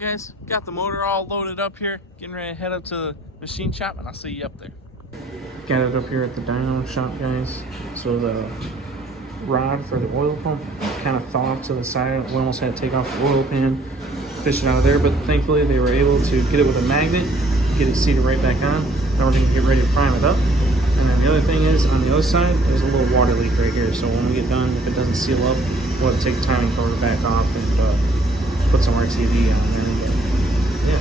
guys, got the motor all loaded up here, getting ready to head up to the machine shop, and I'll see you up there. Got it up here at the dyno shop, guys. So the rod for the oil pump kind of fell off to the side. We almost had to take off the oil pan, fish it out of there, but thankfully they were able to get it with a magnet, get it seated right back on. Now we're going to get ready to prime it up. And then the other thing is, on the other side, there's a little water leak right here. So when we get done, if it doesn't seal up, we'll have to take the timing cover back off and put some RTV on there. Yeah.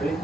Ready?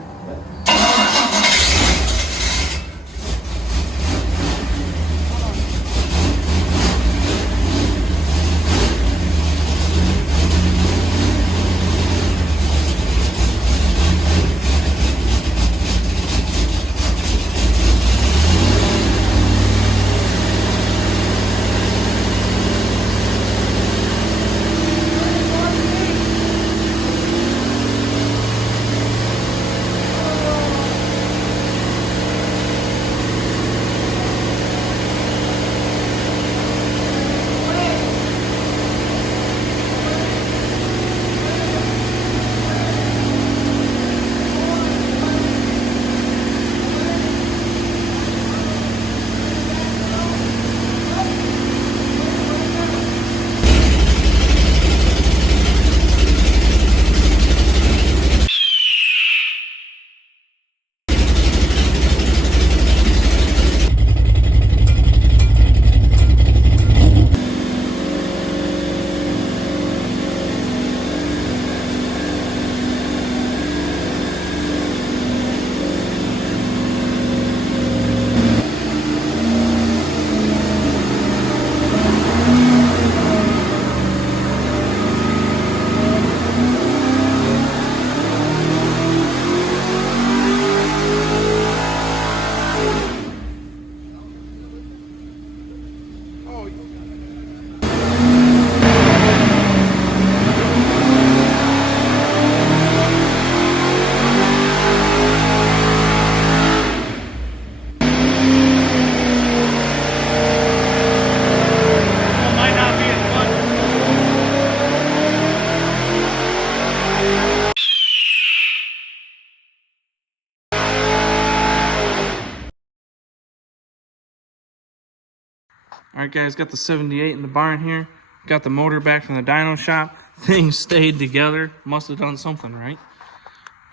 Alright guys, got the 78 in the barn here. Got the motor back from the dyno shop. Things stayed together. Must have done something right.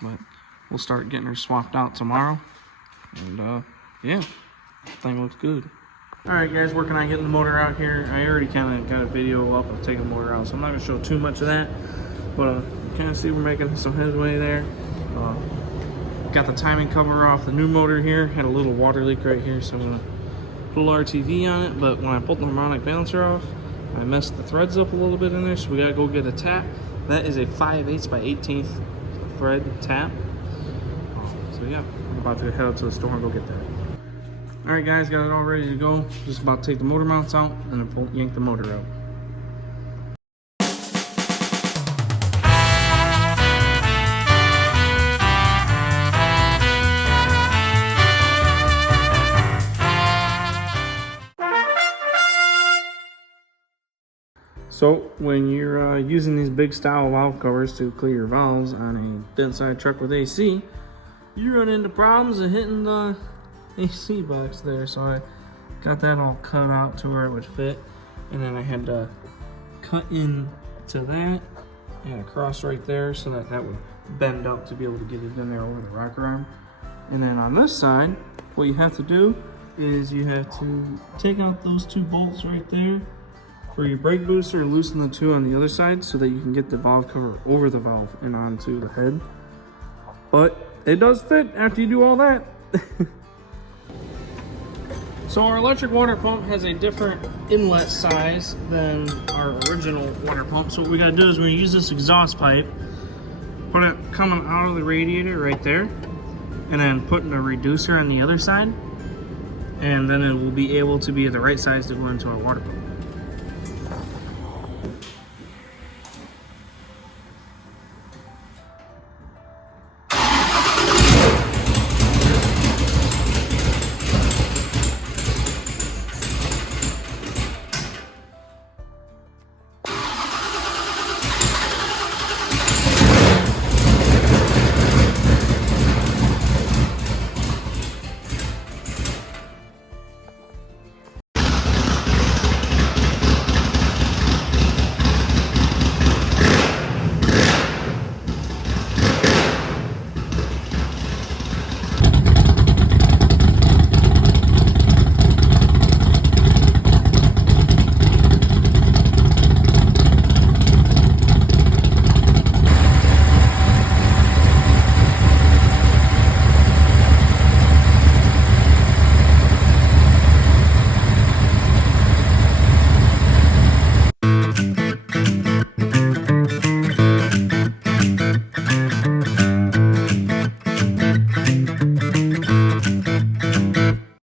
But we'll start getting her swapped out tomorrow. And yeah, thing looks good. Alright guys, working on getting the motor out here. I already kind of got a video up of taking the motor out, so I'm not going to show too much of that. But you kind of see we're making some headway there. Got the timing cover off the new motor here. Had a little water leak right here, so I'm going to put a little RTV on it, but when I pulled the harmonic balancer off, I messed the threads up a little bit in there, so we gotta go get a tap. That is a 5/8 by 18th thread tap. So yeah, I'm about to head up to the store and go get that. Alright guys, got it all ready to go. Just about to take the motor mounts out and then yank the motor out. So when you're using these big style valve covers to clear your valves on a dead side truck with AC, you run into problems of hitting the AC box there. So I got that all cut out to where it would fit, and then I had to cut into that and across right there so that that would bend up to be able to get it in there over the rocker arm. And then on this side, what you have to do is you have to take out those two bolts right there for your brake booster and loosen the two on the other side so that you can get the valve cover over the valve and onto the head. But it does fit after you do all that. So our electric water pump has a different inlet size than our original water pump. So what we gotta do is we're gonna use this exhaust pipe, put it coming out of the radiator right there, and then putting a reducer on the other side, and then it will be able to be the right size to go into our water pump.